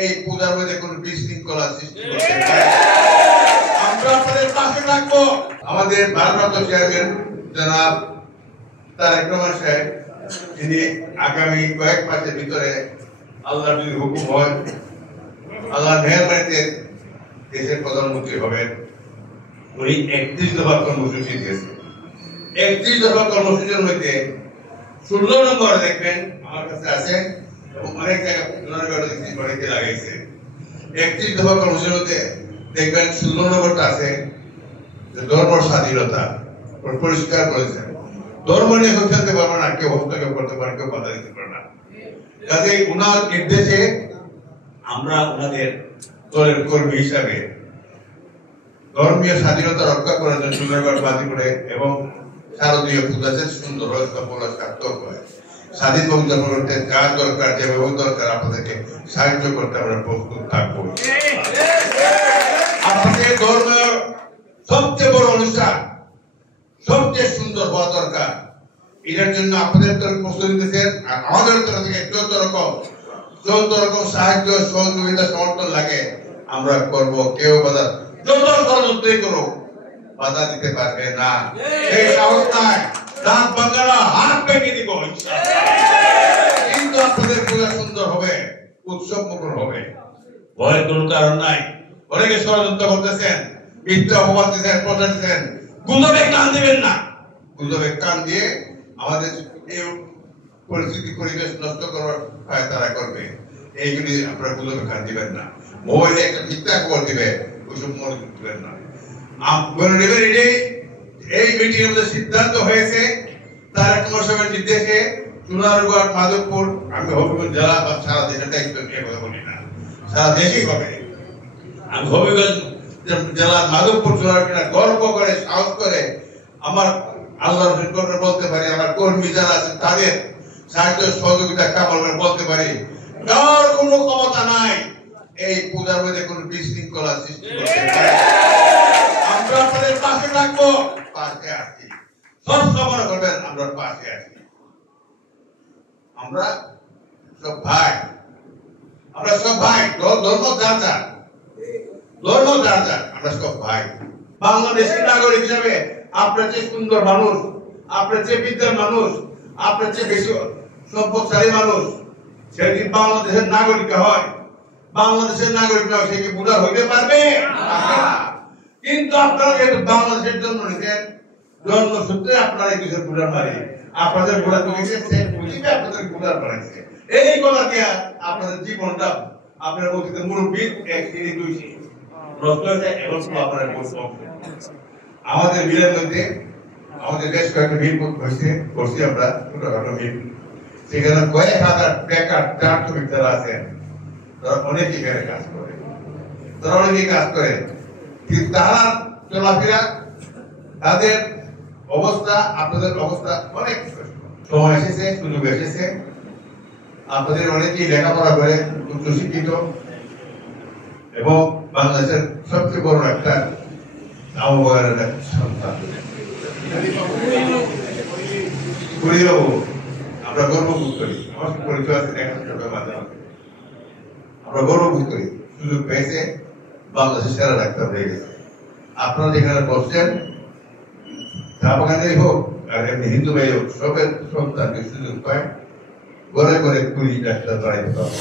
এই পূজার মধ্যে কোন বিশৃঙ্খলা সৃষ্টি করতে পারে। আমরা আপনাদের পাশে থাকবো। আমাদের ভারপ্রাপ্ত চেয়ারম্যান জনাব তারেক রহমান সাহেব, যিনি আগামী কয়েক মাসের ভিতরে আল্লাহর যদি হুকুম হয়, আল্লাহর মেহরবানিতে দেশের প্রধানমন্ত্রী হবেন, উনি 31 দফা কর্মসূচি দিয়েছেন। 31 দফা কর্মসূচির মধ্যে 16 নম্বর দেখবেন আমার কাছে আছে এবং অনেক জায়গায় অনেকে লাগাইছে। 31 দফা কর্মসূচির মধ্যে দেখবেন 16 নম্বরটা আছে যে ধর্ম স্বাধীনতা পরিষ্কার করেছেন। ধর্ম নিয়ে সিদ্ধান্ত পারবে না, কেউ হস্তক্ষেপ করতে পারে, কেউ বাধা দিতে পারে না। কাজে উনার নির্দেশে আমরা ওনাদের দলের কর্মী হিসাবে ধর্মীয় স্বাধীনতা রক্ষা করার জন্য সুন্দরগড় বাজিপুরে এবং শারদীয় পূজাতে সুন্দর সফল সার্থক হয়। স্বাধীনভাবে উদযাপন করতে যা দরকার, যেভাবে দরকার আপনাদেরকে সাহায্য করতে আমরা প্রস্তুত থাকবো। আপনাদের ধর্মের সবচেয়ে বড় অনুষ্ঠান সবচেয়ে সুন্দর হওয়া দরকার। এটার জন্য আপনাদের তরফ প্রস্তুতি দিতেছেন, আর আমাদের তরফ থেকে যত রকম সাহায্য সহযোগিতা সমর্থন লাগে আমরা করব। কেউ বাধা যত ষড়যন্ত্রই করুক বাধা দিতে পারবে না। এই সাহস নাই, দাঁত বাঁকানো হাত ভেঙে দিব কিন্তু আপনাদের পূজা সুন্দর হবে, উৎসব মুখর হবে, ভয়ের কোন কারণ নাই। অনেকে ষড়যন্ত্র করতেছেন, মিথ্যা অপবাদ দিচ্ছেন, প্রচার দিচ্ছেন, গুজবে কান দিবেন না। গুজবে কান দিয়ে আমাদের এই পরিস্থিতি পরিবেশ নষ্ট করার তারা করবে। এইগুলি আপনারা গুজবে কান দিবেন না। মোবাইলে একটা মিথ্যা খবর দিবে, ওইসব মনে দিবেন না। এই মিটিং এর মধ্যে সিদ্ধান্ত হয়েছে তারেক রহমান সাহেবের নির্দেশে সোনারগড়, মাধবপুর, আমি হবিগঞ্জ জেলা বা সারা দেশের দায়িত্ব নিয়ে কথা বলি না, সারা দেশেই হবে। আমি হবিগঞ্জ জেলা মাধবপুর সোনারগড় গর্ব করে সাহস করে আমার আল্লাহর নিকটে বলতে পারি, আমার কর্মী যারা আছে তাদের সাহায্য সহযোগিতা কামনা করে বলতে পারি, কার কোনো ক্ষমতা নাই এই পূজার মধ্যে কোন বিশৃঙ্খলা সৃষ্টি করতে পারে। আমরা আপনাদের পাশে থাকবো, পাশে আছি, সব সময় করবেন, আমরা পাশে আছি। আমরা সব ভাই, আমরা সব ভাই, ধর্ম যার যার, আমরা সব ভাই। বাংলাদেশের নাগরিক হিসাবে আপনার চেয়ে সুন্দর মানুষ, আপনার চেয়ে বিদ্যার মানুষ, আপনার চেয়ে বেশি সম্পদশালী মানুষ সেদিন বাংলাদেশের নাগরিক হয়, বাংলাদেশের নাগরিক নয়, সে কি বুঝা হইতে পারবে? কিন্তু আপনারা যেহেতু বাংলাদেশের জন্য নিতেন, জন্মসূত্রে আপনারা এই দেশের বুঝার পারে, আপনাদের বুড়া তুলেছে, সে বুঝিবে আপনাদের বুঝার পারেছে। এই কথা দিয়ে আপনাদের জীবনটা আপনার অতীতের মুরব্বী 1 সিঁড়ি 2 সিঁড়ি নষ্ট হয়েছে। এখন আপনারা আমাদের বিলের মধ্যে আমাদের বেশ কয়েকটা মিল করছি আমরা, ছোটখাটো মিল। সেখানে কয়েক হাজার বেকার শ্রমিক যারা আছেন তারা অনেকেই এখানে কাজ করে, কিন্তু তারা চলাফেরা, তাদের অবস্থা আপনাদের অবস্থা অনেক সময় এসেছে, সুযোগ এসেছে। আপনাদের অনেকেই লেখাপড়া করে উচ্চশিক্ষিত এবং বাংলাদেশের সবচেয়ে বড় একটা সন্তান। আমরা গর্ববোধ করি, আমার পরিচয় আছে আমরা গর্ববোধ করি, সুযোগ পেয়েছে, বাংলাদেশের সেরা ডাক্তার হয়ে গেছে। আপনারা যেখানে বসছেন, চা বাগানেই হোক আর এমনি হিন্দু ভাই হোক, সবের সন্তানকে সুযোগ পায়, ঘরে ঘরে 20 ডাক্তার বাড়াইতে পারবে।